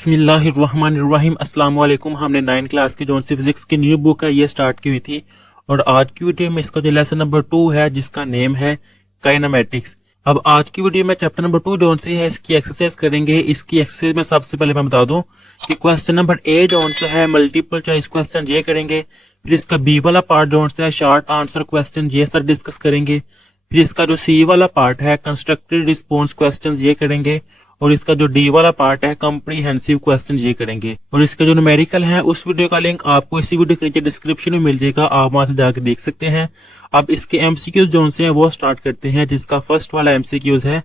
बिस्मिल्लाहिर्रहमानिर्रहीम अस्सलाम वालेकुम। हमने 9 क्लास की जो सी फिजिक्स की न्यू बुक है ये स्टार्ट की हुई थी और आज की वीडियो में इसका जो लेसन नंबर 2 है जिसका नेम है काइनेमेटिक्स। अब आज की वीडियो में चैप्टर नंबर 2 जो सी है इसकी एक्सरसाइज करेंगे। इसकी एक्सरसाइज में सबसे पहले मैं बता दूं कि क्वेश्चन नंबर ए जो है मल्टीपल चॉइस क्वेश्चन ये करेंगे। फिर इसका बी वाला पार्ट जो है शॉर्ट आंसर क्वेश्चन ये सर डिस्कस करेंगे। फिर इसका जो सी वाला पार्ट है कंस्ट्रक्टेड रिस्पॉन्स क्वेश्चन ये करेंगे और इसका जो डी वाला पार्ट है कॉम्प्रिहेंसिव क्वेश्चन ये करेंगे। और इसका जो न्यूमेरिकल है उस वीडियो का लिंक आपको इसी वीडियो के नीचे डिस्क्रिप्शन में मिल जाएगा, आप वहां से जाकर देख सकते हैं। अब इसके एमसीक्यूज जो से हैं वो स्टार्ट करते हैं, जिसका फर्स्ट वाला एमसीक्यूज है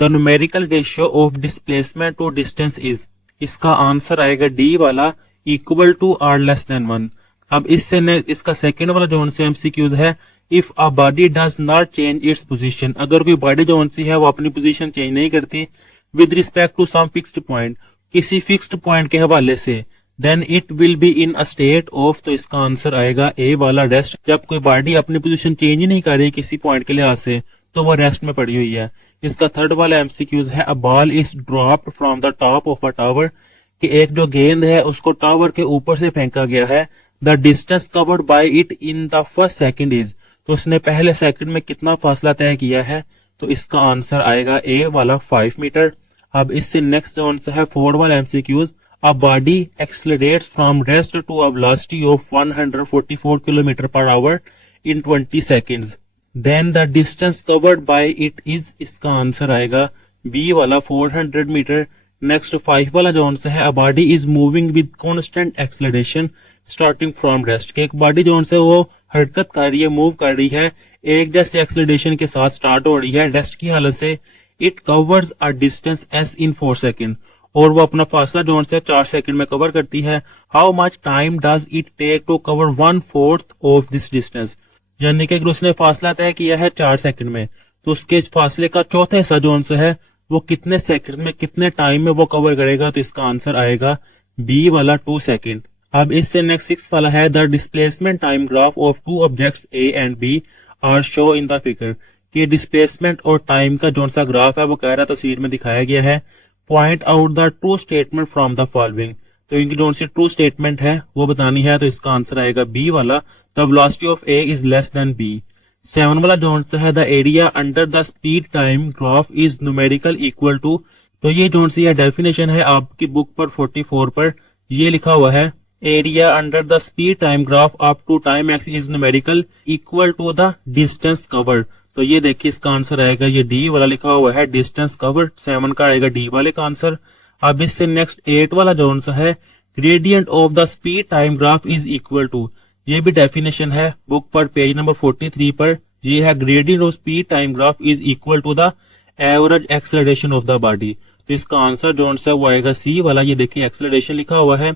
the numerical ratio of displacement to distance is. इसका आंसर आएगा डी वाला equal to R less than 1। अब इससे इसका सेकेंड वाला जो से एमसीक्यूज है if a body does not change its position. अगर कोई बॉडी जो है वो अपनी पोजीशन चेंज नहीं करती with respect to some fixed point, किसी फिक्स्ड पॉइंट के हवाले से, then it will be in a state of. तो इसका आंसर आएगा ए वाला रेस्ट। जब कोई बॉडी अपनी पोजीशन चेंज ही नहीं कर रही किसी पॉइंट के लिहाज से तो वो रेस्ट में पड़ी हुई है। इसका थर्ड वाला एमसीक्यूज है अ ball is dropped from the top of a tower, कि एक जो गेंद है उसको टावर के ऊपर से फेंका गया है। The distance covered by it in the first second is. तो उसने पहले सेकंड में कितना फासला तय किया है, तो इसका आंसर आएगा ए वाला 5 मीटर। अब इससे नेक्स्ट जो है फोर्थ वाला MCQs a body accelerates from rest to a velocity of 144 kilometre per hour in 20 seconds, then the distance covered by it is. इसका आंसर आएगा बी वाला 400 मीटर। नेक्स्ट 5 वाला जो है a body is moving with constant acceleration starting from rest, कि एक body जो है वो हरकत कर रही है, मूव कर रही है, एक जैसे एक्सेलरेशन के साथ स्टार्ट हो रही है रेस्ट की हालत से। It covers a distance S in 4 second, और वो अपना फासला जो है 4 सेकंड में कवर करती है। How much time does it take to cover 1/4 of this distance, यानी कि अगर उसने फासला तय किया है 4 सेकंड में तो उसके फासले का चौथा हिस्सा जो है वो कितने सेकंड में, कितने टाइम में वो कवर करेगा, तो इसका आंसर आएगा बी वाला 2 सेकंड। अब इससे नेक्स्ट 6 वाला है the displacement time graph of 2 objects A and B are show in the figure, कि डिस्प्लेसमेंट और टाइम का जो सा ग्राफ है वो कह रहा तस्वीर में दिखाया गया है। Point out the true statement from the following, तो इनकी जो सी ट्रू स्टेटमेंट है वो बतानी है, तो इसका आंसर आएगा बी वाला the velocity of A is less than B. 7 वाला जो है the area under the speed time graph is numerical equal to. तो ये जो सी डेफिनेशन है आपकी बुक पर 44 पर ये लिखा हुआ है area under the speed time graph up to time x is numerical equal to the distance covered. तो ये देखिए इसका आंसर आएगा ये डी वाला लिखा हुआ है डिस्टेंस कवर्ड। 7 का आएगा डी वाले का आंसर। अब इससे नेक्स्ट 8 वाला जो है gradient of the speed time graph is equal to, ये भी डेफिनेशन है बुक पर पेज नंबर 43 पर। ये है gradient of speed time graph is equal to the average acceleration of the body. तो इसका आंसर जो है वो आएगा सी वाला, ये देखिए एक्सेलरेशन लिखा हुआ है।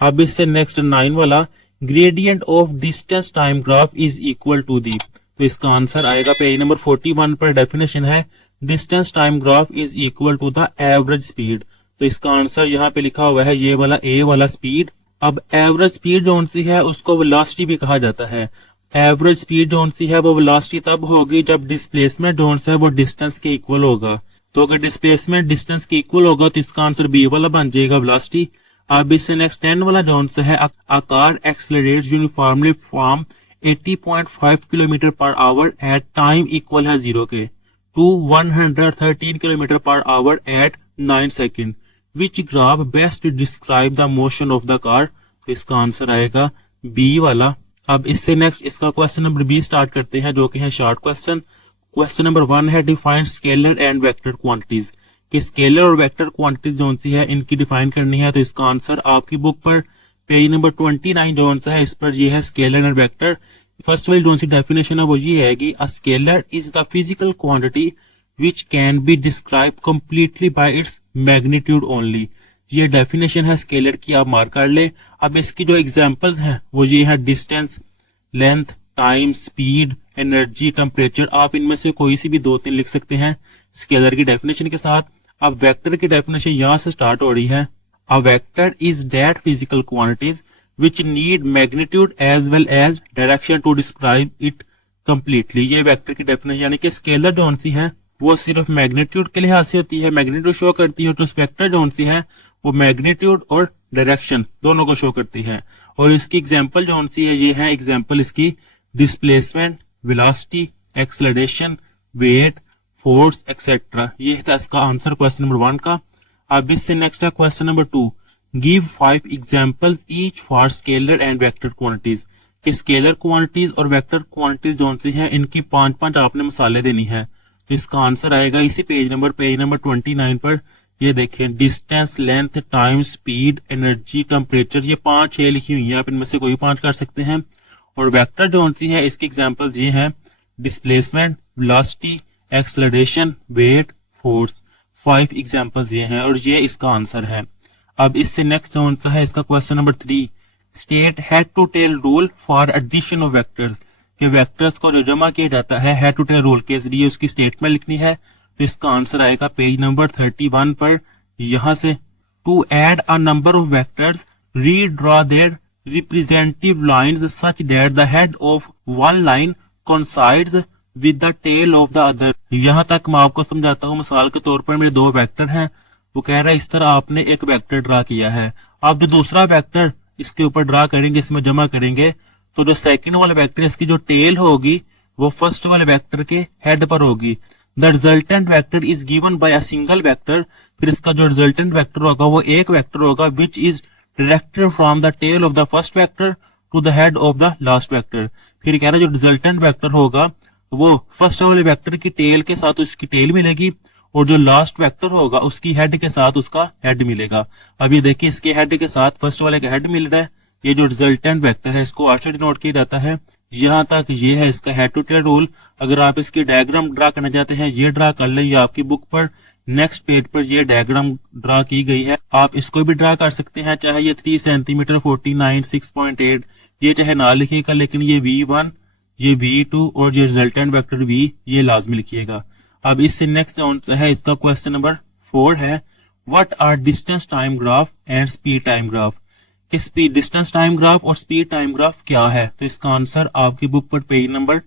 अब इससे नेक्स्ट 9 वाला gradient of distance time graph is equal to the, तो इसका आंसर आएगा पेज नंबर 41 पर डेफिनेशन है distance time graph is equal to the average speed. तो इसका आंसर यहाँ पे लिखा हुआ है ये वाला ए वाला स्पीड। अब एवरेज स्पीड जो सी है उसको वेलोसिटी भी कहा जाता है। एवरेज स्पीड जो सी है वो वेलोसिटी तब होगी जब डिस्प्लेसमेंट जो है वो डिस्टेंस के इक्वल होगा। तो अगर डिस्प्लेसमेंट डिस्टेंस के इक्वल होगा तो इसका आंसर बी वाला बन जाएगा वेलोसिटी। अब इससे नेक्स्ट 10 वाला जो है a car accelerates uniformly from 80.5 kilometre per hour at time equal है 0 के to 113 kilometre per hour at 9 second, which graph best describe the motion of the car. तो इसका आंसर आएगा बी वाला। अब इससे नेक्स्ट इसका क्वेश्चन नंबर बी स्टार्ट करते हैं जो कि है शॉर्ट क्वेश्चन। क्वेश्चन नंबर 1 है define scalar and vector quantities, कि स्केलर और वेक्टर क्वांटिटीज जो सी है इनकी डिफाइन करनी है। तो इसका आंसर आपकी बुक पर पेज नंबर 29 जो है इस पर ये है स्केलर एंड वेक्टर। फर्स्ट वाली जो सी डेफिनेशन है वो ये है कि a scalar is the physical quantity which can be describe completely by its magnitude only. ये डेफिनेशन है स्केलर की, आप मार्क कर ले। अब इसकी जो एग्जांपल्स हैं वो ये है distance, length, time, speed, energy, temperature. आप इनमें से कोई सी भी 2-3 लिख सकते हैं स्केलर की डेफिनेशन के साथ। अब वेक्टर की डेफिनेशन यहां से स्टार्ट हो रही है। A vector is that physical quantities which need magnitude as well as direction to describe it completely. ये वेक्टर की डेफिनेशन यानी कि स्केलर जो सी है वो सिर्फ मैग्नीट्यूड के लिहाज से होती है, मैग्नीट्यूड शो करती है, तो वेक्टर जो सी है वो मैग्नीट्यूड और डायरेक्शन दोनों को शो करती है। और इसकी एग्जांपल जो सी है ये है एग्जांपल इसकी displacement, velocity, acceleration, weight, force etcetera. ये था इसका आंसर क्वेश्चन नंबर 1 का। अब इससे नेक्स्ट है question number 2, give 5 examples each for scalar and vector quantities. कि स्केलर क्वांटिटीज और वेक्टर क्वांटिटीज जो सी हैं इनकी 5-5 आपने मिसालें देनी है। तो इसका आंसर आएगा इसी पेज नंबर 29 पर। ये देखें, distance, length, time, speed, energy, temperature, ये 5-6 लिखी हुई है। आप इनमें से कोई 5 कर सकते हैं। और वेक्टर जो सी है इसकी एग्जांपल्स ये हैं displacement, velocity, acceleration, weight, force. 5 examples ये हैं और ये इसका आंसर है। अब इससे नेक्स्ट जो सा है इसका question number 3, state head to tail rule for addition of vectors. कि वेक्टर्स को जो जमा किया जाता है हेड टू टेल रूल के जरिए उसकी स्टेटमेंट लिखनी है। तो इसका आंसर आएगा पेज नंबर 31 पर। यहां से to add a number of vectors, redraw their representative lines such that the head of one line coincides with the tail of the other. यहां तक मैं आपको समझाता हूँ। मिसाल के तौर पर मेरे 2 वेक्टर हैं। वो कह रहा है इस तरह आपने एक वेक्टर ड्रा किया है। आप जो दूसरा वेक्टर इसके ऊपर ड्रा करेंगे, इसमें जमा करेंगे, तो जो सेकंड वाला वेक्टर इसकी जो टेल होगी वो फर्स्ट वाले वेक्टर के हेड पर होगी। The resultant vector is given by a single vector. फिर इसका जो रिजल्टेंट वेक्टर होगा वो एक वेक्टर होगा which is directed from the tail of the first vector to the head of the last vector. फिर कह रहा है जो रिजल्टेंट वेक्टर होगा वो फर्स्ट वाले वेक्टर की टेल के साथ उसकी टेल मिलेगी और जो लास्ट वेक्टर होगा उसकी हेड के साथ उसका हेड मिलेगा। अब ये देखिए इसके हेड के साथ फर्स्ट वाले का हेड मिल रहा है। ये जो रिजल्टेंट वेक्टर है इसको आर से डिनोट किया जाता है। यहाँ तक ये है इसका हेड टू टेल रूल। अगर आप इसकी डायग्राम ड्रा करना चाहते हैं ये ड्रा कर लें। ये आपकी बुक पर नेक्स्ट पेज पर ये डायग्राम ड्रा की गई है। आप इसको भी ड्रा कर सकते हैं, चाहे ये 3 सेंटीमीटर 49 6.8 ये चाहे ना लिखिएगा, लेकिन ये V1 ये V2 और ये रिजल्टेंट वेक्टर V ये लाजमी लिखिएगा। अब इससे नेक्स्ट जो है इसका क्वेश्चन नंबर 4 है, what are distance time graph and speed time graph. कि स्पीड डिस्टेंस टाइम ग्राफ और स्पीड टाइम ग्राफ क्या है। तो इसका आंसर आपकी बुक पर पेज नंबर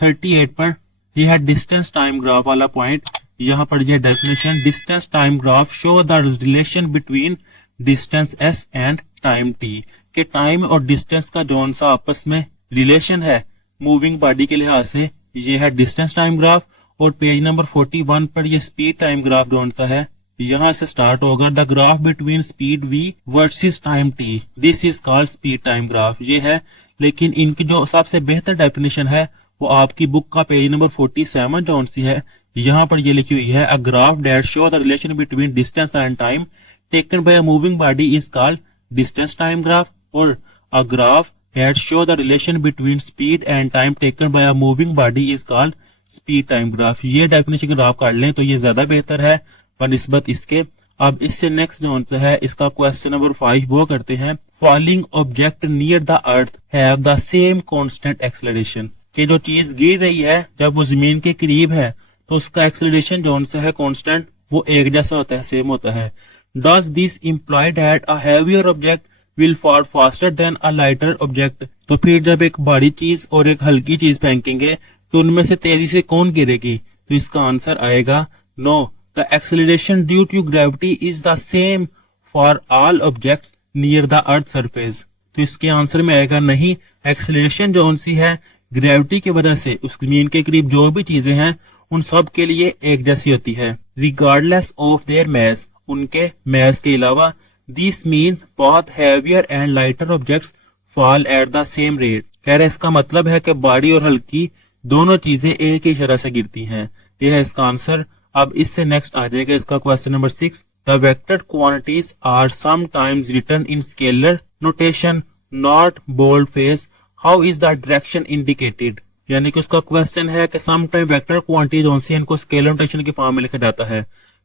38 पर यह है डिस्टेंस टाइम ग्राफ वाला पॉइंट। यहाँ पर यह definition, distance time graph show the relation between distance s and time t। के टाइम और डिस्टेंस का जोन सा आपस में रिलेशन है मूविंग बॉडी के लिहाज से, ये है डिस्टेंस टाइम ग्राफ। और पेज नंबर 41 पर ये स्पीड टाइम ग्राफ जोन सा है, यहाँ से स्टार्ट होगा, the graph between speed v versus time t, this is called speed time graph. ये है, लेकिन इनकी जो सबसे बेहतर डेफिनेशन है वो आपकी बुक का पेज नंबर 47 जोन सी है। यहाँ पर ये लिखी हुई है, a graph that show the relation between distance and time taken by a moving body is called distance time graph. और a graph that show the relation between speed and time taken by a moving body is called speed time graph. ये definition अगर आप काट लें तो ये ज्यादा बेहतर है बनिस्बत इसके। अब इससे नेक्स्ट जो है इसका क्वेश्चन नंबर 5 वो करते हैं, falling object near the earth have the same constant acceleration. कि जो चीज गिर रही है जब वो जमीन के करीब है तो उसका एक्सेलरेशन जो है कांस्टेंट वो एक जैसा होता है, सेम होता है। Does this employ that a heavier object will fall faster than a lighter object. तो फिर जब एक बड़ी चीज और एक हल्की चीज फेंकेंगे तो उनमें से तेजी से कौन गिरेगी। तो इसका आंसर आएगा no, the acceleration due to gravity is the same for all objects near the earth surface. तो इसके आंसर में आएगा नहीं, एक्सेलरेशन जो सी है ग्रेविटी की वजह से उस जमीन के करीब जो भी चीजें हैं उन सब के लिए एक जैसी होती है, रिगार्डलेस ऑफ देयर मैस, उनके मैस के अलावा। This means both heavier and lighter objects fall at the same rate. कह रहे इसका मतलब है कि भारी और हल्की दोनों चीजें एक ही तरह से गिरती हैं। यह है इसका आंसर। अब इससे नेक्स्ट आ जाएगा इसका question number 6, the vector quantities are sometimes written in scalar notation not bold face, how is the direction indicated. यानी कि उसका क्वेश्चन है कि समटाइम वेक्टर क्वांटिटी जो सी इनको स्केलर नोटेशन की फॉर्म में लिखा जाता है,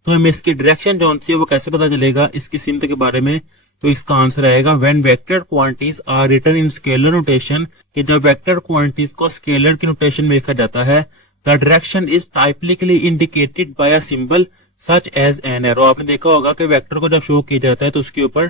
तो हमें इसकी डायरेक्शन जो सी है वो कैसे पता चलेगा इसकी सिमत के बारे में। तो इसका आंसर आएगा when vector quantities are written in scalar notation, कि जब वेक्टर क्वांटिटीज को स्केलर की नोटेशन में लिखा जाता है, the direction is typically indicated by a symbol such as an arrow. आपने देखा होगा कि वेक्टर को जब शो किया जाता है तो उसके ऊपर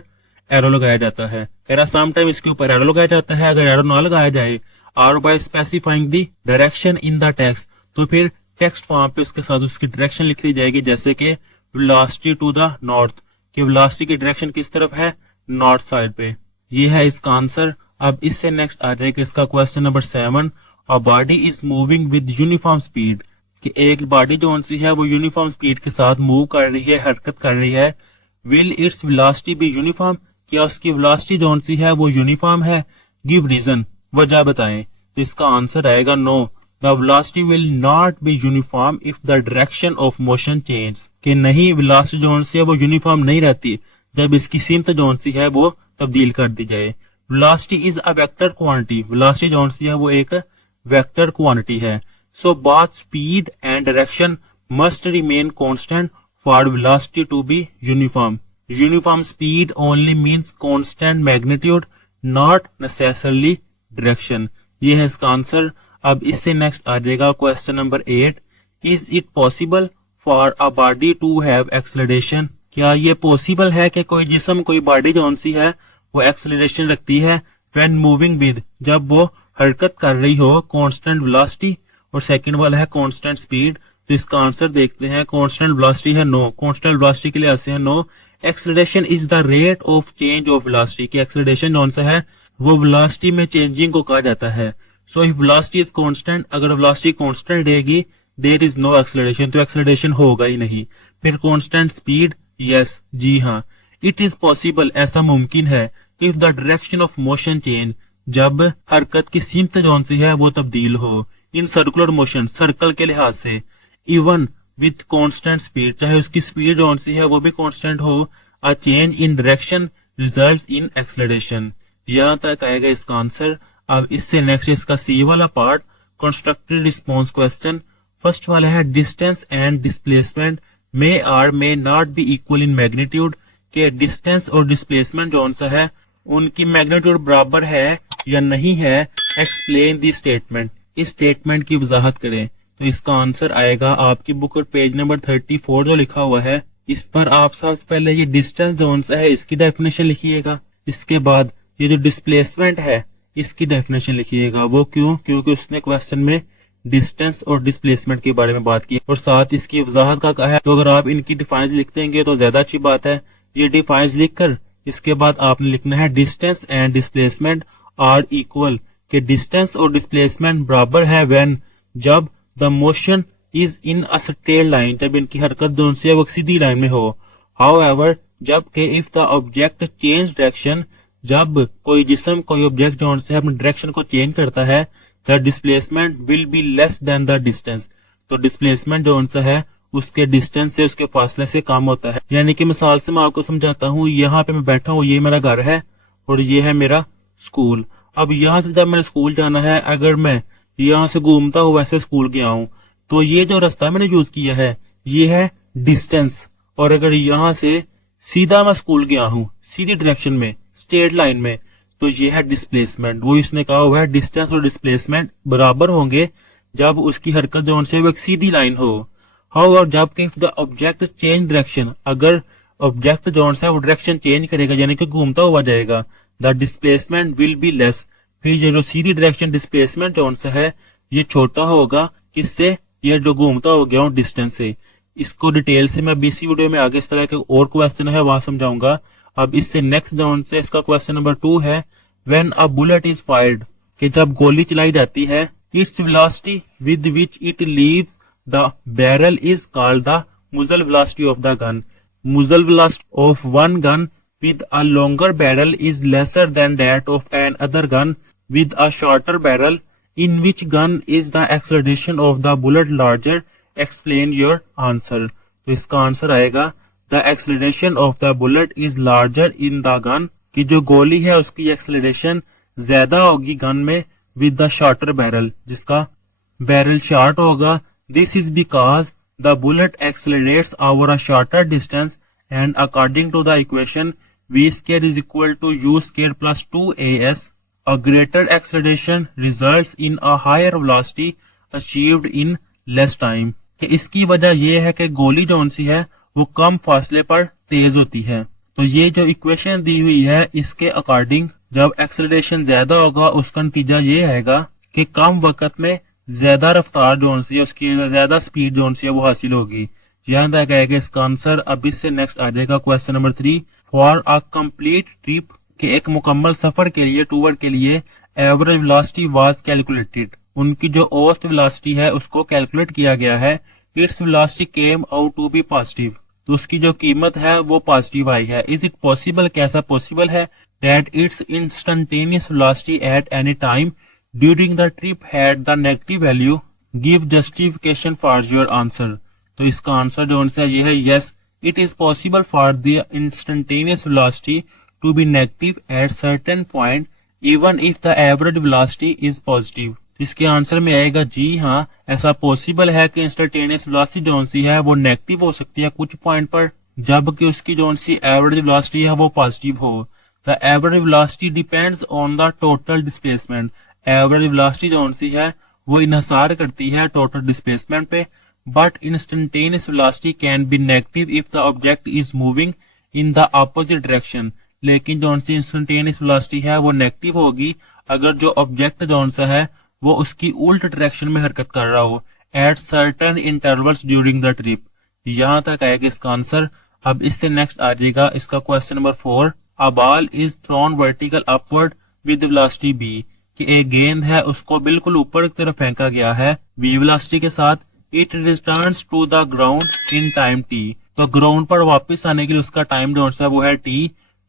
एरो लगाया जाता है। कह रहा सम टाइम इसके ऊपर एरो लगाया जाता है, अगर एरो ना लगाया जाए और by specifying the direction in the text, तो फिर टेक्स्ट फॉर्म पे उसके साथ उसकी डायरेक्शन लिख दी जाएगी, जैसे कि वेलोसिटी टू द नॉर्थ, कि वेलोसिटी की डायरेक्शन किस तरफ है, नॉर्थ साइड पे। ये है इसका आंसर। अब इससे नेक्स्ट आ जाएगा इसका question number 7। A body is moving with uniform speed, कि एक बॉडी जो सी है वो यूनिफॉर्म स्पीड के साथ मूव कर रही है, हरकत कर रही है। Will its velocity be uniform, क्या उसकी वेलोसिटी जो सी है वो यूनिफॉर्म है। गिव रीजन, वजह बताएं। तो इसका आंसर आएगा no, the velocity will not be uniform if the direction of motion change, कि नहीं वेलोसिटी जो सी है वो यूनिफॉर्म नहीं रहती जब इसकी सिमत जो सी है वो तब्दील कर दी जाए। Velocity is a vector quantity, velocity जो सी है वो एक वेक्टर क्वांटिटी है। So both speed and direction must remain constant for velocity to be uniform. Uniform speed only means constant magnitude, not necessarily direction. ये है इसका आंसर। अब इससे नेक्स्ट आ जाएगा question number 8। Is it possible for a body to have acceleration, क्या ये possible है कि कोई जिस्म, कोई बॉडी जो सी है वो एक्सेलरेशन रखती है व्हेन मूविंग विद, जब वो हरकत कर रही हो कांस्टेंट वेलोसिटी, और सेकंड वाला है कांस्टेंट स्पीड। तो इसका आंसर देखते हैं। कांस्टेंट वेलोसिटी है नो, कांस्टेंट वेलोसिटी के लिए ऐसे है no. Acceleration is the rate of change of velocity, की एक्सेलरेशन कौन सा है वो वेलोसिटी में चेंजिंग को कहा जाता है। So if velocity is constant, अगर वेलोसिटी कांस्टेंट रहेगी देयर इज नो एक्सेलरेशन, तो एक्सेलरेशन होगा ही नहीं। फिर कांस्टेंट स्पीड, यस जी हाँ। इट इज पॉसिबल, ऐसा मुमकिन है। If the direction of motion change, जब हरकत की सिमत जो सी है वो तब्दील हो। इन सर्कुलर मोशन, सर्कल के लिहाज से। इवन विथ कांस्टेंट स्पीड, चाहे उसकी स्पीड जो सी है वो भी कांस्टेंट हो। A change in direction results in acceleration. यहां तक आएगा इसका आंसर। अब इससे नेक्स्ट इसका सी वाला part, constructed response question. First वाला है distance and displacement may or may not be equal in magnitude, के डिस्टेंस और डिस्प्लेसमेंट जो सा है उनकी मैग्नीट्यूड बराबर है या नहीं है। एक्सप्लेन दी स्टेटमेंट, इस स्टेटमेंट की वजाहत करें। तो इसका आंसर आएगा आपकी बुक और पेज नंबर 34 जो लिखा हुआ है, इस पर आप सबसे पहले ये डिस्टेंस जोन सा है इसकी डेफिनेशन लिखिएगा। इसके बाद ये जो डिस्प्लेसमेंट है इसकी डेफिनेशन लिखिएगा। वो क्यों? क्योंकि उसने क्वेश्चन में डिस्टेंस और डिस्प्लेसमेंट के बारे में बात की और साथ इसकी वजाहत का कहा है। तो अगर आप इनकी डिफाइंस लिख देंगे तो ज्यादा अच्छी बात है। ये डिफाइंस लिखकर इसके बाद आपने लिखना है distance and displacement are equal, के डिस्टेंस और डिस्प्लेसमेंट बराबर है व्हेन, जब the motion is in a straight line, जब इनकी हरकत जो है वो सीधी लाइन में हो। हाउएवर, जबकि if the object change direction, जब कोई जिस्म, कोई ऑब्जेक्ट जो है अपने डायरेक्शन को चेंज करता है, the displacement will be less than the distance, तो डिस्प्लेसमेंट जो सा है उसके डिस्टेंस से, उसके फासले से कम होता है। यानी कि मिसाल से मैं आपको समझाता हूँ, यहाँ पे मैं बैठा हूँ, ये मेरा घर है और ये है मेरा स्कूल। अब यहाँ से जब मैंने स्कूल जाना है, अगर मैं यहाँ से घूमता हुआ ऐसे स्कूल गया हूँ तो ये जो रास्ता मैंने यूज किया है ये है डिस्टेंस। और अगर यहाँ से सीधा मैं स्कूल गया हूँ सीधी डायरेक्शन में, स्ट्रेट लाइन में, तो ये है डिस्प्लेसमेंट। वो इसने कहा हुआ है डिस्टेंस और डिस्प्लेसमेंट बराबर होंगे जब उसकी हरकत जो है वो एक सीधी लाइन हो। और जबकि if the object change direction, अगर ऑब्जेक्ट जो है वो डायरेक्शन चेंज करेगा यानी कि घूमता हुआ जाएगा, the displacement will be less, फिर ये जो सीधी डायरेक्शन डिस्प्लेसमेंट जो है ये छोटा होगा किससे, ये जो घूमता हो गया डिस्टेंस से। इसको डिटेल से मैं बीसी वीडियो में आगे इस तरह के और क्वेश्चन है वहां समझाऊंगा। अब इससे नेक्स्ट जोन से इसका क्वेश्चन नंबर 2 है, when a bullet is fired, कि जब गोली चलाई जाती है, its velocity with which it leaves the barrel is called the muzzle velocity of the gun. Muzzle velocity of one gun with a longer barrel is lesser than that of an other gun with a shorter barrel. In which gun is the acceleration of the bullet larger? Explain your answer. तो इसका answer आएगा the acceleration of the bullet is larger in the gun, कि जो गोली है उसकी acceleration ज्यादा होगी गन में with the shorter barrel, जिसका बैरल शॉर्ट होगा। This is because the bullet accelerates over a shorter distance and according to the equation v square is equal to u square plus 2as, a greater acceleration results in a higher velocity achieved in less time। कि इसकी वजह यह है कि गोली जो सी है वो कम फासले पर तेज होती है। तो ये जो इक्वेशन दी हुई है इसके अकॉर्डिंग जब एक्सेलरेशन ज्यादा होगा उसका नतीजा ये आएगा कि कम वक्त में ज्यादा रफ्तार जो सी है, उसकी ज्यादा स्पीड जो सी है वो हासिल होगी। यहाँ तक आएगा इसका आंसर। अब इससे नेक्स्ट आ जाएगा question number 3। For a complete trip, के एक मुकम्मल सफर के लिए, टूर के लिए, एवरेज वेलोसिटी वाज कैलकुलेटेड, उनकी जो औसत वेलोसिटी है उसको कैलकुलेट किया गया है। Its velocity came out to be positive, तो उसकी जो कीमत है वो पॉजिटिव आई है। इज इट पॉसिबल, कैसा पॉसिबल है, that its instantaneous velocity at any time during the trip had the negative value, give justification for your answer. तो इसका आंसर जो है ये है yes, it is possible for the instantaneous velocity to be negative at certain point even if the average velocity is positive. इसके answer में आएगा जी हाँ, ऐसा पॉसिबल है कि इंस्टेंटेनियस वेलोसिटी जो सी है वो नेगेटिव हो सकती है कुछ पॉइंट पर, जबकि उसकी जो सी एवरेज वेलोसिटी है वो पॉजिटिव हो। The average velocity depends on the total displacement, average velocity जो सी है वो इन्हिसार करती है टोटल डिस्प्लेसमेंट पे। But instantaneous velocity can be negative if the object is moving in the opposite direction, लेकिन जो सी इंस्टेंटेनियस वेलोसिटी है वो नेगेटिव होगी अगर जो ऑब्जेक्ट जो सा है वो उसकी उल्ट डायरेक्शन में हरकत कर रहा हो at certain intervals during the trip. यहां तक आएगा इसका आंसर। अब इससे नेक्स्ट आ जाएगा इसका question number 4। A ball is thrown vertical upward with velocity B, कि एक गेंद है उसको बिल्कुल ऊपर की तरफ फेंका गया है v वेलोसिटी के साथ। It returns to the ground in time t, तो ग्राउंड पर वापस आने के लिए उसका टाइम जो है वो है t।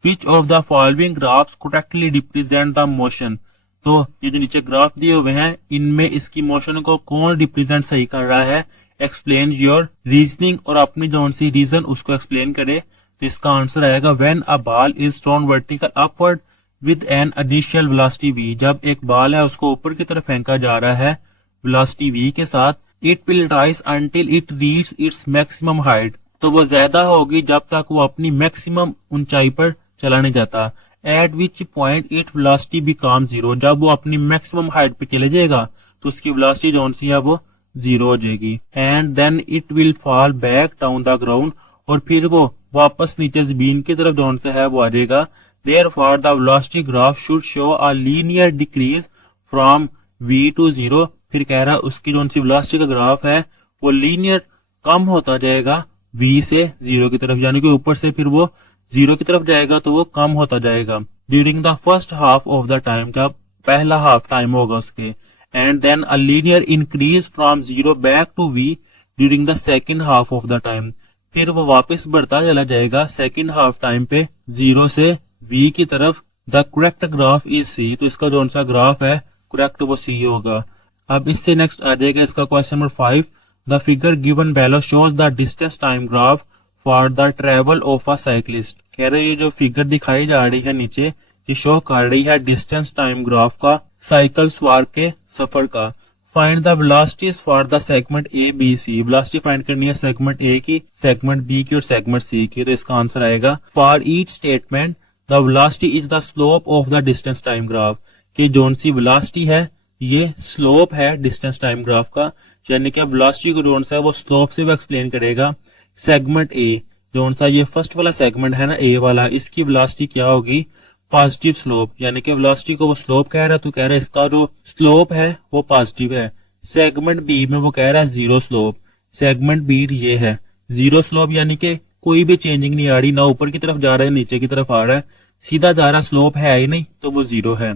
Which of the following graphs correctly represent the motion, तो ये जो नीचे ग्राफ दिए हुए हैं इनमें इसकी मोशन को कौन रिप्रेजेंट सही कर रहा है, एक्सप्लेन योर रीजनिंग, और अपनी जो सी रीजन उसको एक्सप्लेन करे। तो इसका आंसर आएगा when a ball is thrown vertical upward with an initial velocity v, जब एक बॉल है उसको ऊपर की तरफ फेंका जा रहा है वेलोसिटी v के साथ, it will rise until it reach its maximum height, तो वो ज्यादा होगी जब तक वो अपनी मैक्सिमम ऊंचाई पर चला नहीं जाता। Eight which point it velocity become zero, जब वो अपनी मैक्सिमम हाइट पे चले जाएगा तो उसकी वेलोसिटी जो सी है वो जीरो हो जाएगी। And then it will fall back down the ground, और फिर वो वापस नीचे जमीन की तरफ जो सा है वो आ जाएगा। Therefore, the velocity graph should show a linear decrease from v to 0। फिर कह रहा उसकी जो सी वेलोसिटी का ग्राफ है वो लीनियर कम होता जाएगा v से 0 की तरफ, यानी कि ऊपर से फिर वो 0 की तरफ जाएगा तो वो कम होता जाएगा during the first half of the time, जब पहला हाफ टाइम होगा उसके। And then a linear increase from 0 back to v during the second half of the time, फिर वो वापस बढ़ता चला जाएगा सेकेंड हाफ टाइम पे 0 से v की तरफ। The correct graph is C, तो इसका जो सा ग्राफ है करेक्ट वो सी होगा। अब इससे नेक्स्ट आ जाएगा इसका question number 5। The figure given below shows the distance time graph for the travel of a cyclist, कह रहे ये जो फिगर दिखाई जा रही है नीचे ये शो कर रही है डिस्टेंस टाइम ग्राफ का साइकिल सवार के सफर का। Find the velocities for the segment A B C, velocity find करनी है सेगमेंट ए की, सेगमेंट बी की और सेगमेंट सी की। तो इसका आंसर आएगा for each statement the velocity is the slope of the distance time graph, कि जोन सी वेलोसिटी है ये स्लोप है डिस्टेंस टाइम ग्राफ का, यानी कि वेलोसिटी को जोन सा है वो स्लोप से वो एक्सप्लेन करेगा। सेगमेंट ए जोन सा ये फर्स्ट वाला सेगमेंट है ना ए वाला, इसकी वेलोसिटी क्या होगी, पॉजिटिव स्लोप, यानी कि वेलोसिटी को वो स्लोप कह रहा है तो कह रहा है इसका जो स्लोप है वो पॉजिटिव है। सेगमेंट बी में वो कह रहा है जीरो स्लोप, सेगमेंट बी ये है जीरो स्लोप, यानी कि कोई भी चेंजिंग नहीं आ रही, ना ऊपर की तरफ जा रहा है नीचे की तरफ आ रहा है, सीधा जा रहा, स्लोप है ही नहीं तो वो जीरो है।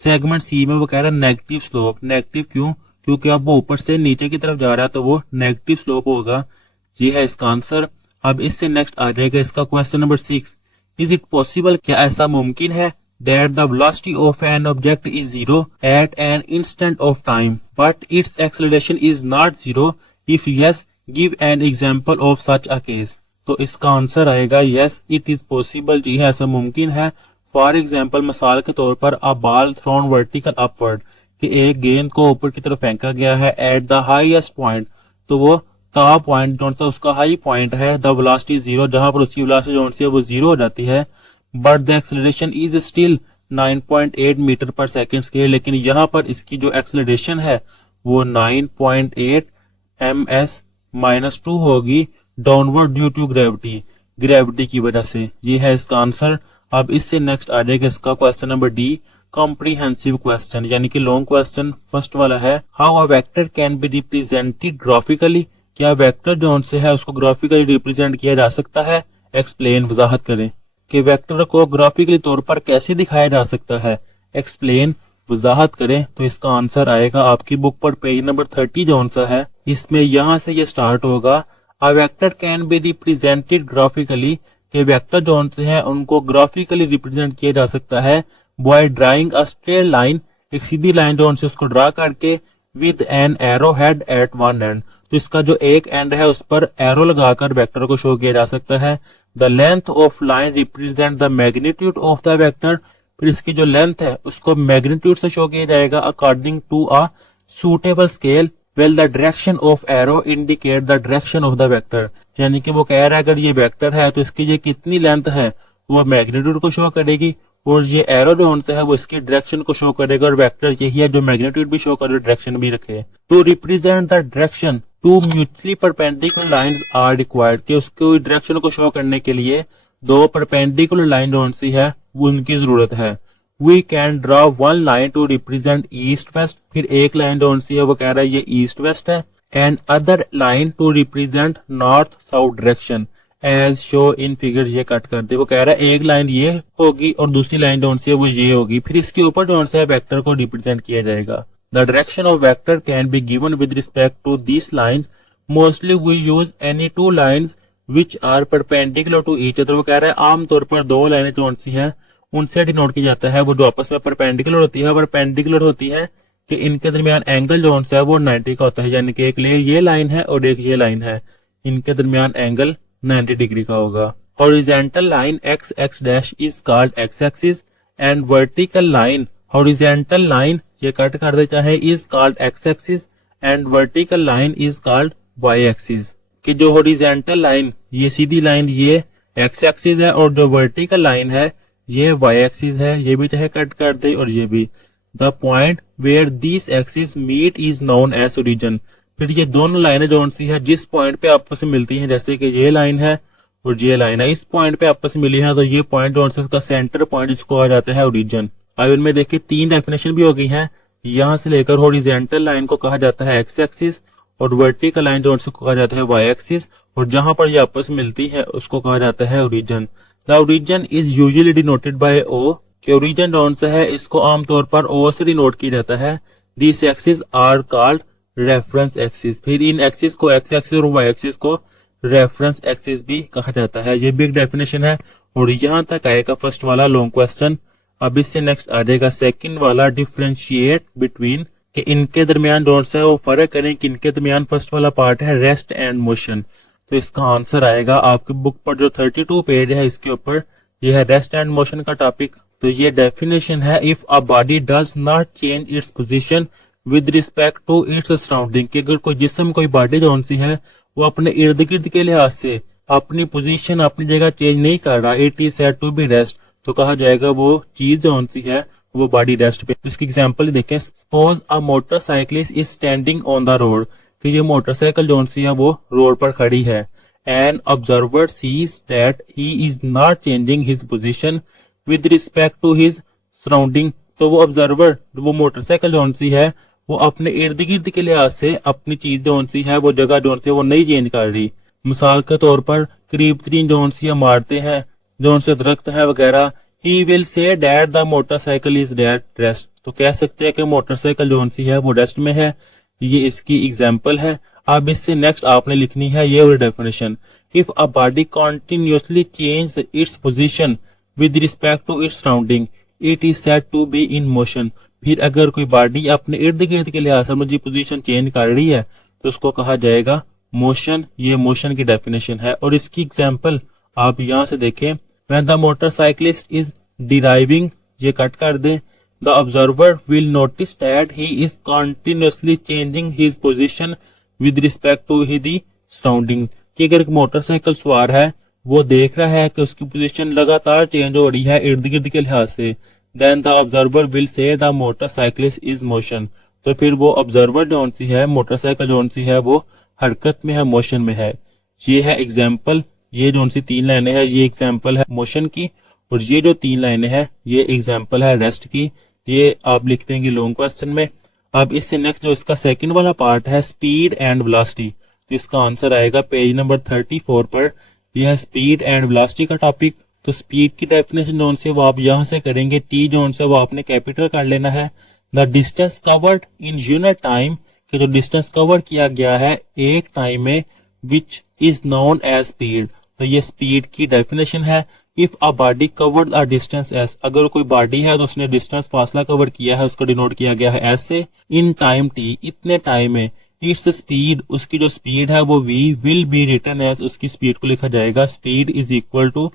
सेगमेंट सी में वो कह रहा है नेगेटिव स्लोप, नेगेटिव क्यों, क्योंकि अब वो ऊपर से नीचे की तरफ जा रहा है तो वो नेगेटिव स्लोप होगा। ये है इसका आंसर। अब इससे नेक्स्ट आ जाएगा इसका question number 6। Is it possible, क्या ऐसा मुमकिन है, that the velocity of an object is zero at an instant of time but its acceleration is not zero, if yes give an example of such a case. तो इसका answer आएगा yes it is possible, जी है ऐसा मुमकिन है। For example मिसाल के तौर पर a ball thrown vertical upward, कि एक गेंद को ऊपर की तरफ फेंका गया है एट द हाईएस्ट पॉइंट, तो वो टॉप पॉइंट जो सा उसका हाई पॉइंट है द वेलोसिटी जीरो, जहां पर उसकी वेलोसिटी जो सी है वो जीरो हो जाती है, but the acceleration is still 9.8 metre per second scale, लेकिन यहाँ पर इसकी जो एक्सेलरेशन है वो 9.8 ms-2 होगी downward due to gravity, gravity की वजह से। ये है इसका आंसर। अब इससे नेक्स्ट आ जाएगा इसका question number D, comprehensive question, यानी कि लॉन्ग क्वेश्चन। फर्स्ट वाला है how a vector can be represented graphically क्या वेक्टर जोन से है उसको ग्राफिकली रिप्रेजेंट किया जा सकता है? एक्सप्लेन, वजाहत करें कि वेक्टर को ग्राफिकली तौर पर कैसे दिखाया जा सकता है। एक्सप्लेन, वजाहत करें। तो इसका आंसर आएगा आपकी बुक पर पेज नंबर 30 जोन सा है, इसमें यहाँ से ये स्टार्ट होगा। A vector can be represented graphically, के वेक्टर जोन से है उनको ग्राफिकली रिप्रेजेंट किया जा सकता है by drawing a straight line, एक सीधी लाइन जोन से उसको ड्रा करके, with an arrow head at one end, तो इसका जो एक एंड है उस पर एरो लगाकर वेक्टर को शो किया जा सकता है। The length of line represent the magnitude of the vector, फिर इसकी जो लेंथ है उसको मैग्नीट्यूड से शो किया जाएगा according to a suitable scale, well the direction of arrow indicate the direction of the vector, यानी कि वो कह रहा है अगर ये वेक्टर है तो इसकी ये कितनी लेंथ है वो मैग्नीट्यूड को शो करेगी, और ये एरो जोन से है वो इसकी डायरेक्शन को शो करेगा, और वेक्टर यही है जो मैग्नीट्यूड भी शो करे डायरेक्शन भी रखे। To represent the direction two mutually perpendicular lines are required, कि उसकी डायरेक्शन को शो करने के लिए दो परपेंडिकुलर लाइन जोन सी है वो उनकी जरूरत है। We can draw one line to represent east west, फिर एक लाइन जोन सी है वो कह रहा है ये ईस्ट वेस्ट है, and other line to represent north south direction as show in figure, ये कट कर दे। वो कह रहा है एक लाइन ये होगी और दूसरी लाइन जोन सी है वो ये होगी, फिर इसके ऊपर जोन से है वेक्टर को रिप्रेजेंट किया जाएगा। The direction of vector can be given with respect to this lines, mostly we use any two lines which are perpendicular to each other. वो कह रहा है आमतौर पर दो लाइनें जोन सी है उनसे डिनोट किया जाता है, वो जो आपस में परपेंडिकुलर होती है, परपेंडिकुलर होती है कि इनके दरमियान एंगल जोन सा है वो 90 का होता है, यानी कि एक ये लाइन है और एक ये लाइन है, इनके दरमियान एंगल 90 डिग्री का होगा। Horizontal line x x dash is called x axis, and vertical line, horizontal line ये कट कर देता है, is called x axis, and vertical line is called y axis. कि जो हॉरिजॉन्टल लाइन ये सीधी लाइन ये एक्स एक्सिस है, और जो वर्टिकल लाइन है ये वाई एक्सिस है, ये भी चाहे कट कर दे और ये भी। The point where this axis meet is known as origin, फिर ये दोनों लाइनें जोन सी है जिस पॉइंट पे आपस में मिलती हैं, जैसे कि ये लाइन है और ये लाइन है, इस पॉइंट पे आपस में मिली है तो ये पॉइंट जोन से उसका सेंटर पॉइंट जिसको आ जाता है ओरिजिन। अब इनमें देखिए तीन डेफिनेशन भी हो गई हैं, यहाँ से लेकर हॉरिजॉन्टल लाइन को कहा जाता है एक्स एक्सिस, और वर्टिकल लाइन जोन से कहा जाता है वाई एक्सिस, और जहां पर ये आपस में मिलती है उसको कहा जाता है origin. The origin is usually denoted by O, कि ओरिजिन जोन से है इसको आमतौर पर ओ से डिनोट किया जाता है। This axis are called reference axis, फिर इन एक्सिस को एक्स एक्सिस और वाई एक्सिस को रेफरेंस एक्सिस भी कहा जाता है। ये भी एक डेफिनेशन है, और यहाँ तक आएगा फर्स्ट वाला लॉन्ग क्वेश्चन। अब इससे नेक्स्ट आ जाएगा सेकंड वाला, डिफरेंशिएट बिटवीन, कि इनके दरमियान जोन से वो फर्क करें कि इनके दरमियान फर्स्ट वाला पार्ट है रेस्ट एंड मोशन। तो इसका आंसर आएगा आपकी बुक पर जो 32 पेज है इसके ऊपर, ये है रेस्ट एंड मोशन का टॉपिक। तो ये डेफिनेशन है, if a body does not change its position with respect to its surrounding, कि अगर कोई जिस्म कोई बॉडी जोन सी है वो अपने इर्द गिर्द के लिहाज से अपनी पोजीशन अपनी जगह चेंज नहीं कर रहा, it is said to be rest, तो कहा जाएगा वो चीज जोन सी है वो बॉडी रेस्ट पे। इसकी एग्जांपल देखें, suppose a motorcyclist is standing on the road, कि ये मोटरसाइकिल जोन सी है वो रोड पर खड़ी है, and observer sees that he is not changing his position with respect to his surrounding, तो वो ऑब्जर्वर वो मोटरसाइकिल जोन सी है वो अपने इर्द गिर्द के लिहाज से अपनी चीज जोन सी है वो जगह जोन सी है वो नहीं चेंज कर रही। मिसाल के तौर पर करीब तरीन जोन सी मारते हैं जोन से दरख्त है वगैरह, he will say that the motorcycle is at rest, तो कह सकते हैं कि मोटरसाइकिल जोन सी है वो रेस्ट में है, ये इसकी एग्जांपल है। अब इससे नेक्स्ट आपने लिखनी है ये वाली definition, if a body continuously change its position with respect to its surrounding it is said to be in motion, फिर अगर कोई बॉडी अपने इर्द गिर्द के लिहाज से अपनी पोजीशन चेंज कर रही है तो उसको कहा जाएगा मोशन, ये मोशन की डेफिनेशन है। और इसकी एग्जांपल आप यहाँ से देखें, when the motorcyclist is driving, ये कट कर दें, the observer will notice that he is continuously changing his position with respect to the surrounding, कि अगर मोटरसाइकिल सवार है वो देख रहा है कि उसकी पोजीशन लगातार चेंज हो रही है इर्द गिर्द के लिहाज से, then the observer will say the motorcyclist is motion, तो फिर वो ऑब्जर्वर जोन सी है मोटरसाइकिल जोन सी है वो हरकत में है, मोशन में है। ये है एग्जाम्पल, ये जोन सी तीन लाइनें हैं ये एग्जाम्पल है मोशन की, और ये जो तीन लाइनें हैं ये एग्जाम्पल है रेस्ट की, ये आप लिख देंगे लॉन्ग क्वेश्चन में। अब इससे नेक्स्ट जो इसका सेकंड वाला पार्ट है स्पीड एंड वेलोसिटी, तो इसका आंसर आएगा पेज नंबर 34 पर। यह है स्पीड एंड वेलोसिटी का टॉपिक। तो स्पीड की डेफिनेशन जोन से वो आप यहाँ से करेंगे, टी जोन से वो आपने कैपिटल कर लेना है। The distance covered in unit time, कि जो डिस्टेंस कवर किया गया है एक टाइम में, which is known as speed. तो ये स्पीड की डेफिनेशन है। If a body covered a distance S, अगर कोई बॉडी है तो उसने डिस्टेंस फासला कवर किया है, उसको डिनोट किया गया है एस से। इन टाइम टी, इतने टाइम में। इट्स स्पीड, उसकी जो स्पीड है वो we will be written as, उसकी स्पीड को लिखा जाएगा speed is equal to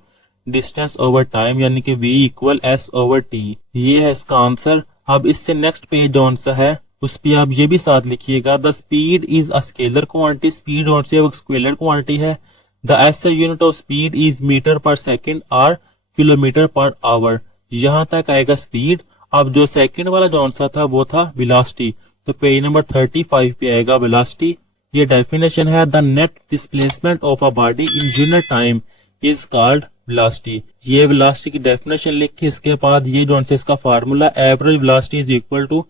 distance over time, यानी कि v equal S over T. ये है इसका आंसर। अब इससे नेक्स्ट पेज कौन सा है उस पे आप ये भी साथ लिखिएगा, the speed is a scalar quantity, speed और से स्केलर क्वांटिटी है। The SI unit of speed is metre per second और किलोमीटर पर आवर। यहाँ तक आएगा स्पीड। अब जो सेकंड वाला जौन सा था वो था वेलोसिटी, तो पेज नंबर 35 पे आएगा वेलोसिटी। ये डेफिनेशन है, the net displacement of a body in unit time is called velocity. ये वेलोसिटी की डेफिनेशन लिख के इसके बाद ये जौन से इसका formula, average velocity is equal to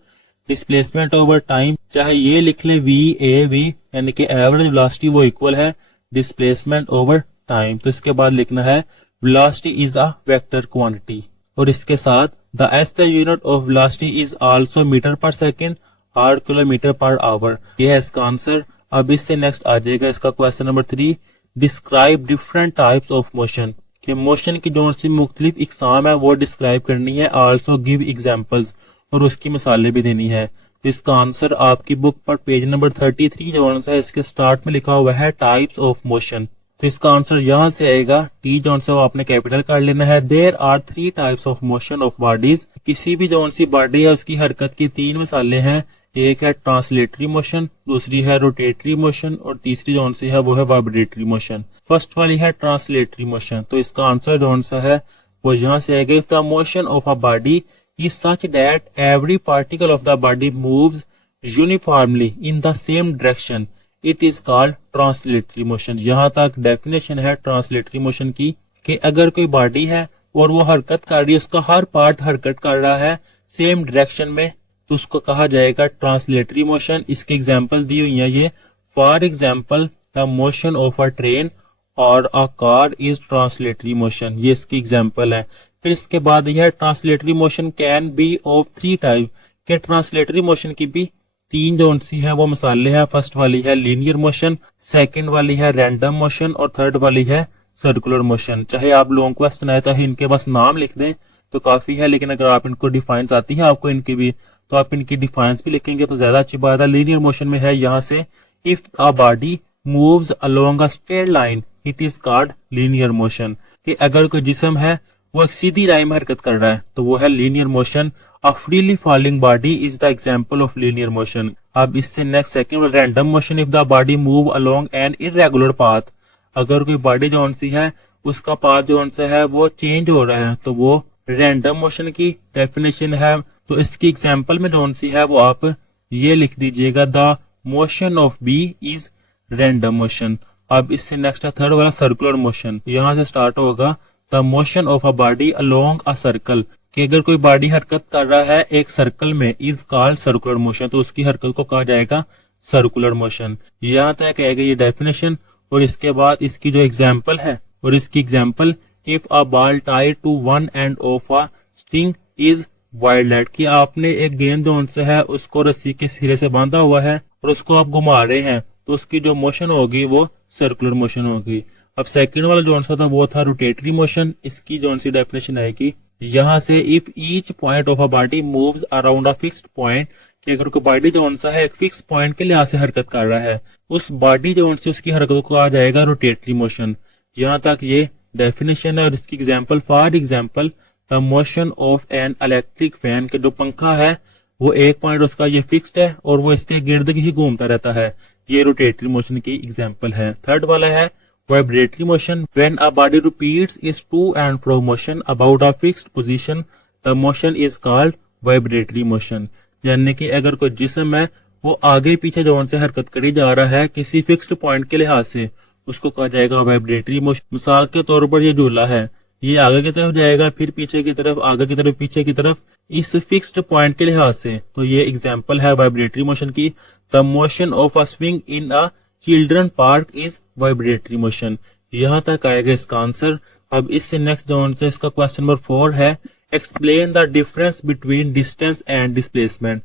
displacement over time, चाहे ये लिख ले वी ए वी, यानी कि एवरेज वेलोसिटी वो इक्वल है डिस्प्लेसमेंट ओवर टाइम। तो इसके बाद लिखना है velocity is a vector quantity, और इसके साथ the SI unit of velocity is also metre per second और किलोमीटर पर आवर। ये है इसका आंसर। अब इससे नेक्स्ट आ जाएगा इसका question number 3, describe different types of motion, कि मोशन की जो सी मुख्तलिफ इकसाम है वो डिस्क्राइब करनी है। आल्सो गिव एग्जांपल्स, और उसकी मिसालें भी देनी है। तो इसका आंसर आपकी बुक पर पेज नंबर 33 जो सा है इसके स्टार्ट में लिखा हुआ है टाइप्स ऑफ मोशन। तो इसका आंसर यहाँ से आएगा, टी जोन से वो आपने कैपिटल कर लेना है। There are 3 types of motion of bodies, किसी भी जोन सी बॉडी है उसकी हरकत की 3 मिसालें हैं। एक है ट्रांसलेटरी मोशन, दूसरी है रोटेटरी मोशन, और तीसरी जोन सी है वो है वाइब्रेटरी मोशन। फर्स्ट वाली है ट्रांसलेटरी मोशन। तो इसका आंसर जोन सा है वो यहाँ से आएगा, if the motion of a body is such that every particle of the body moves uniformly in the same direction, it is called translatory motion। यहाँ तक डेफिनेशन है ट्रांसलेटरी मोशन की, कि अगर कोई बॉडी है और वो हरकत कर रही है, उसका हर पार्ट हरकत कर रहा है सेम डायरेक्शन में, तो उसको कहा जाएगा ट्रांसलेटरी मोशन। इसके एग्जांपल दी हुई है ये, for example the motion of a train और a car is translatory motion, ये इसकी एग्जांपल है। फिर इसके बाद यह translatory motion can be of 3 type, के ट्रांसलेटरी मोशन की भी 3 जोन सी है वो मिसालें हैं। फर्स्ट वाली है लीनियर मोशन, सेकंड वाली है रैंडम मोशन, और थर्ड वाली है सर्कुलर मोशन। चाहे आप लोगों को क्वेश्चन आए तो इनके बस नाम लिख दें तो काफी है, लेकिन अगर आप इनको डिफाइंस आती है आपको इनकी भी, तो आप इनकी डिफाइंस भी लिखेंगे तो ज्यादा अच्छी बात है। लीनियर मोशन में है यहाँ से, if a body moves along a straight line it is called linear motion, कि अगर कोई जिस्म है वो एक सीधी लाइन में हरकत कर रहा है तो वो है linear motion. A freely falling body is the example of linear motion. अब इससे next second random motion, if the body move along an irregular path, अगर कोई बॉडी जो सी है उसका पाथ जो सा है वो चेंज हो रहा है तो वो रैंडम मोशन की डेफिनेशन है। तो इसकी एग्जांपल में जो सी है वो आप ये लिख दीजिएगा, the motion of B is random motion. अब इससे नेक्स्ट है थर्ड वाला सर्कुलर मोशन, यहाँ से स्टार्ट होगा, the motion of a body along a circle, कि अगर कोई बॉडी हरकत कर रहा है एक सर्कल में, इज कॉल्ड सर्कुलर मोशन, तो उसकी हरकत को कहा जाएगा सर्कुलर मोशन। यहाँ तक आएगा ये डेफिनेशन। और इसके बाद इसकी जो एग्जांपल है, और इसकी example, if a ball tied to one end of a string is wild, कि आपने एक गेंद जोन से है उसको रस्सी के सिरे से बांधा हुआ है और उसको आप घुमा रहे हैं, तो उसकी जो मोशन होगी वो सर्कुलर मोशन होगी। अब सेकंड वाला जोन सा था वो था रोटेटरी मोशन। इसकी जोन सी डेफिनेशन आएगी यहाँ से, if each point of a body moves around a fixed point, कि अगर कोई बॉडी जोन सा है एक फिक्स पॉइंट के लिहाज से हरकत कर रहा है, उस बॉडी जोन से उसकी हरकत को कहा जाएगा रोटेटरी मोशन। यहाँ तक ये डेफिनेशन है। और इसकी example, for example the motion of an electric fan, के जो पंखा है वो एक पॉइंट उसका ये फिक्स्ड है और वो इसके गिर्द ही घूमता रहता है, ये रोटेटरी मोशन की एग्जाम्पल है। थर्ड वाला है vibratory motion, when a body repeats its to and fro motion about a fixed position, the motion is called vibratory motion। यानी कि अगर कोई जिस्म है वो आगे पीछे जोन से हरकत करी जा रहा है किसी फिक्स्ड पॉइंट के लिहाज से, उसको कहा जाएगा वाइब्रेटरी मोशन। मिसाल के तौर पर ये झूला है, ये आगे की तरफ जाएगा, फिर पीछे की तरफ, आगे की तरफ, पीछे की तरफ, इस फिक्स्ड पॉइंट के लिहाज से, तो ये एग्जाम्पल है वाइब्रेटरी मोशन की। The motion of a swing in a children park is vibratory motion. यहाँ तक आएगा इसका आंसर। अब इससे नेक्स्ट जो आंसर इसका क्वेश्चन नंबर 4 है, explain the difference between distance and displacement.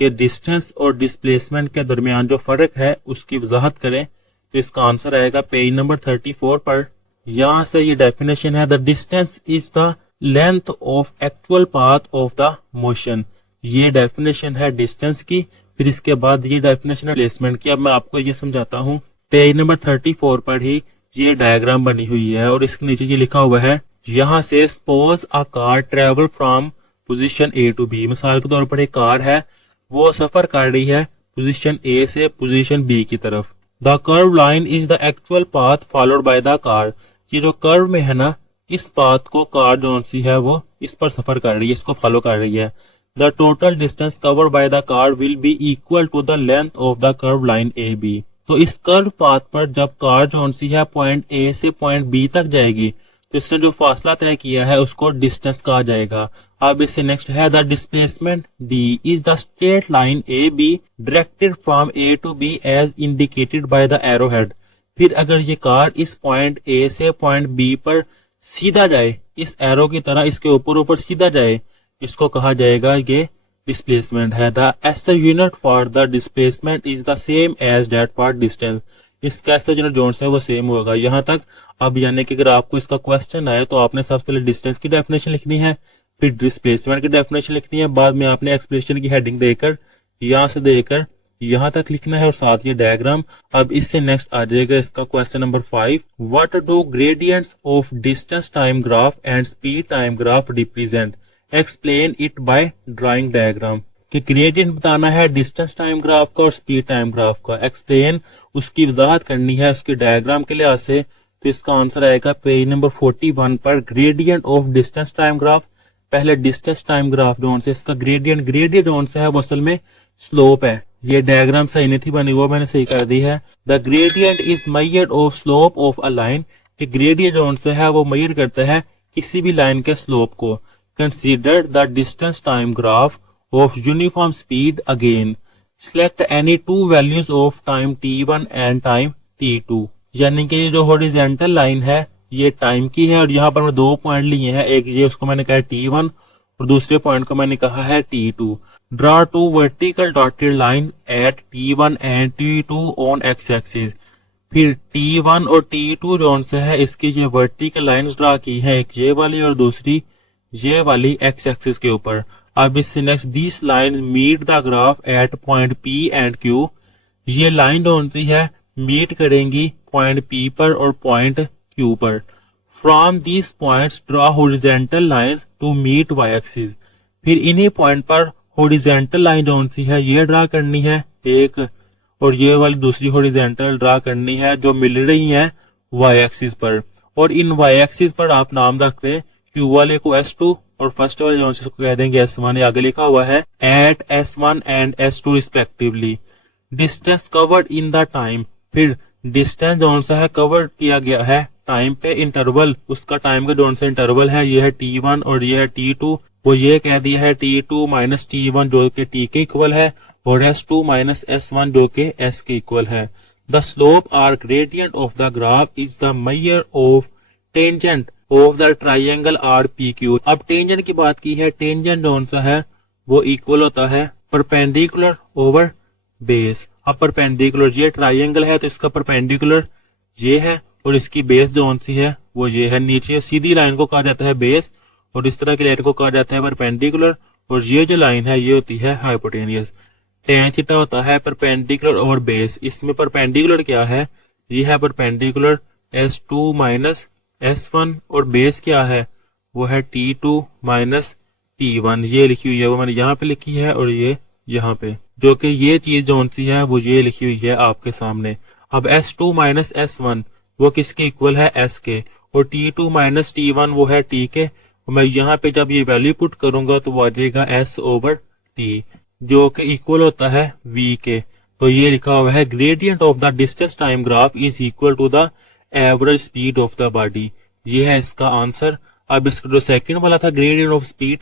के डिस्टेंस और डिस्प्लेसमेंट के दरमियान जो फर्क है उसकी वजाहत करें। तो इसका आंसर आएगा पेज नंबर 34 पर। यहाँ से ये डेफिनेशन है, the distance is the length of actual path of the motion. ये डेफिनेशन है डिस्टेंस की। फिर इसके बाद ये डेफिनेशन है डिस्प्लेसमेंट की। अब मैं आपको ये समझाता हूँ। पेज नंबर 34 पर ही ये डायग्राम बनी हुई है और इसके नीचे ये लिखा हुआ है, यहाँ से suppose a car travel from position A to B. मिसाल के तौर पर एक कार है, वो सफर कर रही है पोजीशन ए से पोजीशन बी की तरफ। The curve line is the actual path followed by the car. ये जो कर्व में है ना, इस पाथ को कार जो सी है वो इस पर सफर कर रही है, इसको फॉलो कर रही है। The total distance covered by the car will be equal to the length of the curve line A B. तो इस कर्व पाथ पर जब कार जो सी है पॉइंट ए से पॉइंट बी तक जाएगी, तो इससे जो फासला तय किया है उसको डिस्टेंस कहा जाएगा। अब इससे नेक्स्ट है, the displacement D is the straight line A B directed from A to B as indicated by the arrow head. फिर अगर ये कार इस पॉइंट ए से पॉइंट बी पर सीधा जाए, इस एरो की तरह इसके ऊपर सीधा जाए, इसको कहा जाएगा ये डिस्प्लेसमेंट है। The SI unit for the displacement is the same as that for distance. इसका एसआई यूनिट जो है वो सेम होगा यहाँ तक। अब यानी कि अगर आपको इसका क्वेश्चन आए तो आपने सबसे पहले डिस्टेंस की डेफिनेशन लिखनी है, फिर डिस्प्लेसमेंट की डेफिनेशन लिखनी है, बाद में आपने एक्सप्रेशन की हेडिंग देकर यहाँ से देकर यहाँ तक लिखना है और साथ ये डायग्राम। अब इससे नेक्स्ट आ जाएगा इसका question number 5, what do gradients of distance time graph and speed time graph represent, explain it by drawing diagram. कि ग्रेडियंट बताना है डिस्टेंस टाइम ग्राफ का और स्पीड टाइम ग्राफ का, एक्सप्लेन उसकी वजाहत करनी है उसके डायग्राम के लिहाज से। तो इसका आंसर आएगा पेज नंबर 41 पर, gradient of distance time graph. पहले डिस्टेंस टाइम ग्राफ जो से इसका ग्रेडियंट जो से है वो असल में स्लोप है। ये डायग्राम सही नहीं थी बनी, वो मैंने सही कर दी है। The gradient is measured of slope of a line. कि ग्रेडियंट जो से है वो मेजर करता है किसी भी लाइन के स्लोप को। Consider the distance time graph of uniform speed again, select any two values of time t1 and time t2। यानी कि ये जो हॉरिजॉन्टल लाइन है ये टाइम की है और यहाँ पर मैं 2 पॉइंट लिए हैं, एक ये उसको मैंने कहा t1 और दूसरे पॉइंट को मैंने कहा है t2। Draw two vertical dotted line at t1 and t2 on X axis. फिर t1 और t2 जो से है इसकी ये वर्टिकल लाइंस ड्रा की है, एक ये वाली और दूसरी ये वाली एक्स एक्सिस के ऊपर। अब इससे next, this line meet the graph at point P and Q। ये लाइन जो सी है मीट करेंगी पॉइंट P पर और पॉइंट Q पर। From this points draw horizontal lines to meet Y axis. फिर इन्हीं पॉइंट पर हॉरिजॉन्टल लाइन जो सी है ये ड्रा करनी है एक, और ये वाली दूसरी हॉरिजॉन्टल ड्रा करनी है जो मिल रही है वाई एक्सिस पर। और इन वाई एक्सिस पर आप नाम रख दें, Q वाले को S2 और फर्स्ट वाले जो को कह देंगे S1। आगे लिखा हुआ है at S1 and S2 respectively. Distance covered in the time. फिर डिस्टेंस जो सा है कवर किया गया है टाइम पे, इंटरवल उसका टाइम का जो सा इंटरवल है ये है t1 और ये है t2। वो ये कह दिया है t2 माइनस t1 जो कि t के इक्वल है और S2 माइनस S1 जो कि S के इक्वल है। The slope or gradient of the graph is the measure of tangent of the triangle R P Q. अब टेंजेंट की बात की है, टेंजेंट जो सा है वो इक्वल होता है परपेंडिकुलर ओवर बेस। अब परपेंडिकुलर ये ट्राइंगल है तो इसका परपेंडिकुलर ये है और इसकी बेस जो सी है वो ये है। नीचे सीधी लाइन को कहा जाता है बेस और इस तरह की लाइन को कहा जाता है परपेंडिकुलर, और ये जो लाइन है ये होती है हाइपोटेनियस। टेन थीटा होता है परपेंडिकुलर ओवर बेस। इसमें परपेंडिकुलर क्या है, ये है परपेंडिकुलर S2 माइनस S1 और बेस क्या है वो है T2 माइनस T1। ये लिखी हुई है वो मैंने यहाँ पे लिखी है और ये यहाँ पे, जो कि ये चीज जो सी है वो ये लिखी हुई है आपके सामने। अब S2 माइनस S1 वो किसके इक्वल है S के, और T2 माइनस T1 वो है T के। मैं यहाँ पे जब ये वैल्यू पुट करूंगा तो वो आ जाएगा S ओवर T जो कि इक्वल होता है V के। तो ये लिखा हुआ है gradient of the distance time graph is equal to the average speed of the body. ये है इसका आंसर। अब इसका जो सेकंड वाला था gradient of speed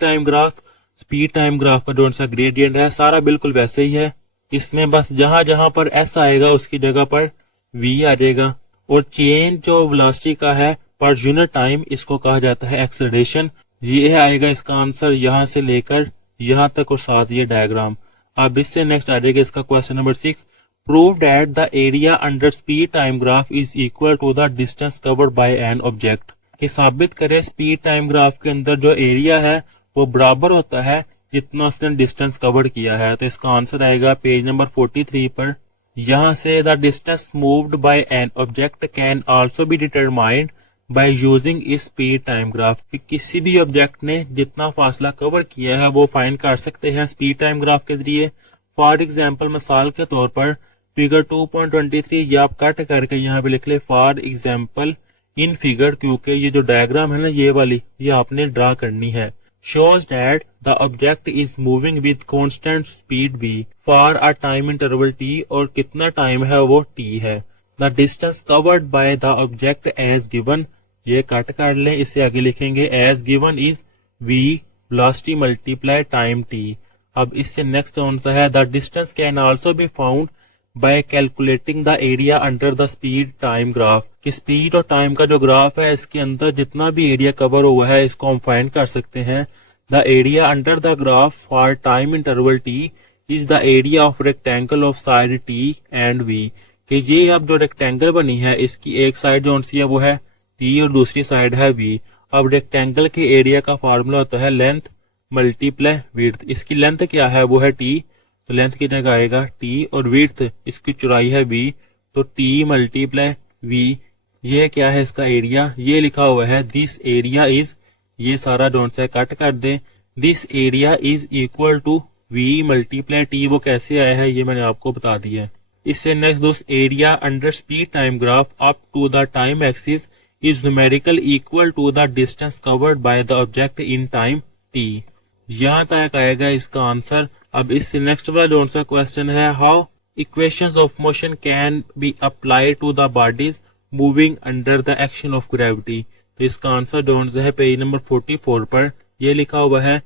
time graph का जो सा ग्रेडियंट है सारा बिल्कुल वैसे ही है। इसमें बस जहां जहां पर S आएगा उसकी जगह पर v आ जाएगा। और चेंज जो वेलोसिटी का है पर यूनिट टाइम, इसको कहा जाता है एक्सेलरेशन। ये आएगा इसका आंसर यहाँ से लेकर यहाँ तक और साथ ये डायग्राम। अब इससे नेक्स्ट आ जाएगा इसका question number 6। Prove that the area under speed time graph is equal to the distance covered by an object. कि साबित करें स्पीड टाइम ग्राफ के अंदर जो एरिया है वो बराबर होता है जितना उसने डिस्टेंस कवर किया है। तो इसका आंसर आएगा पेज नंबर 43 पर। यहाँ से the distance moved by an object can also be determined by using इस स्पीड टाइम ग्राफ। कि किसी भी ऑब्जेक्ट ने जितना फासला कवर किया है वो फाइंड कर सकते हैं स्पीड टाइम ग्राफ के जरिए। फॉर एग्जाम्पल, मिसाल के तौर पर फिगर 2.23 ये आप कट करके यहाँ पे लिख ले फॉर एग्जाम्पल इन फिगर, क्योंकि ये जो डायग्राम है ना ये वाली, ये आपने ड्रा करनी है। shows that the object is moving with constant speed v for a time interval t, और कितना टाइम है वो t है। The distance covered by the object as given, ये कट कर लें, इसे आगे लिखेंगे as given is v velocity multiply time t। अब इससे नेक्स्ट कौन सा है, the distance can also be found by calculating the area under the speed time graph। कि स्पीड और टाइम का जो ग्राफ है इसके अंदर जितना भी एरिया कवर हुआ है इसको हम फाइंड कर सकते हैं। The area under the graph for time interval T is the area of rectangle of side T and V. कि ये अब जो रेक्टेंगल बनी है इसकी एक साइड जो सी है वो है टी और दूसरी साइड है वी। अब रेक्टेंगल के एरिया का फार्मूला होता है लेंथ मल्टीप्लाई विड्थ। इसकी लेंथ क्या है वो है टी, तो लेंथ की जगह आएगा टी, और विड्थ इसकी चौड़ाई है वी, तो टी मल्टीप्लाई वी। ये क्या है इसका एरिया, ये लिखा हुआ है दिस एरिया इज, ये सारा डोंट से कट कर दे, this area is equal to V multiply T. वो कैसे आया है ये मैंने आपको बता दिया है। इससे नेक्स्ट दोस्त, area under speed time graph up to the time axis is numerical equal to the distance covered by the object in time T. यहाँ तक आएगा इसका आंसर। अब इससे नेक्स्ट वाला जो सा क्वेश्चन है, how equations of motion can be applied to the bodies moving under the action of gravity. तो इसका आंसर जो है पेज नंबर 44 पर यह लिखा हुआ है,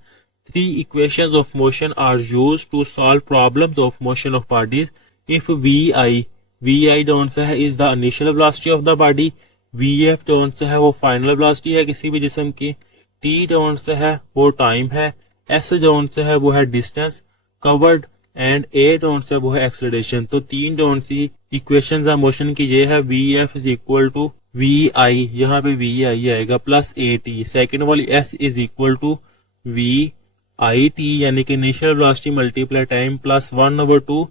3 equations of motion are used to solve problems of motion of bodies if vi जो है is the initial velocity of the body, vf जो है वो फाइनल वेलोसिटी है किसी भी जिस्म की, t जो है वो टाइम है, s जो है वो है डिस्टेंस कवर्ड, एंड a जो है वो है एक्सेलरेशन। तो 3 जो सी इक्वेशंस है मोशन की ये है, vf is equal to vi, यहाँ पे vi आएगा प्लस at। सेकेंड वाली s is equal to vit यानी कि initial velocity multiply time plus 1/2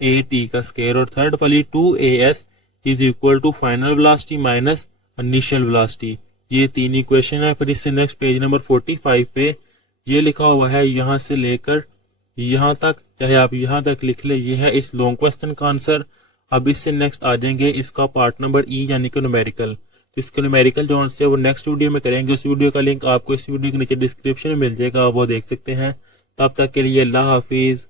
at का स्क्वायर, और थर्ड वाली 2as is equal to final velocity minus initial velocity. ये 3 इक्वेशन है। फिर इससे नेक्स्ट पेज नंबर 45 पे ये लिखा हुआ है यहाँ से लेकर यहाँ तक, चाहे आप यहाँ तक लिख ले, ये है इस लॉन्ग क्वेश्चन का आंसर। अब इससे नेक्स्ट आ जाएंगे इसका पार्ट नंबर ई यानी कि न्यूमेरिकल। तो इसके न्यूमेरिकल जो है वो नेक्स्ट वीडियो में करेंगे। उस वीडियो का लिंक आपको इस वीडियो के नीचे डिस्क्रिप्शन में मिल जाएगा, आप वो देख सकते हैं। तब तक के लिए अल्लाह हाफिज।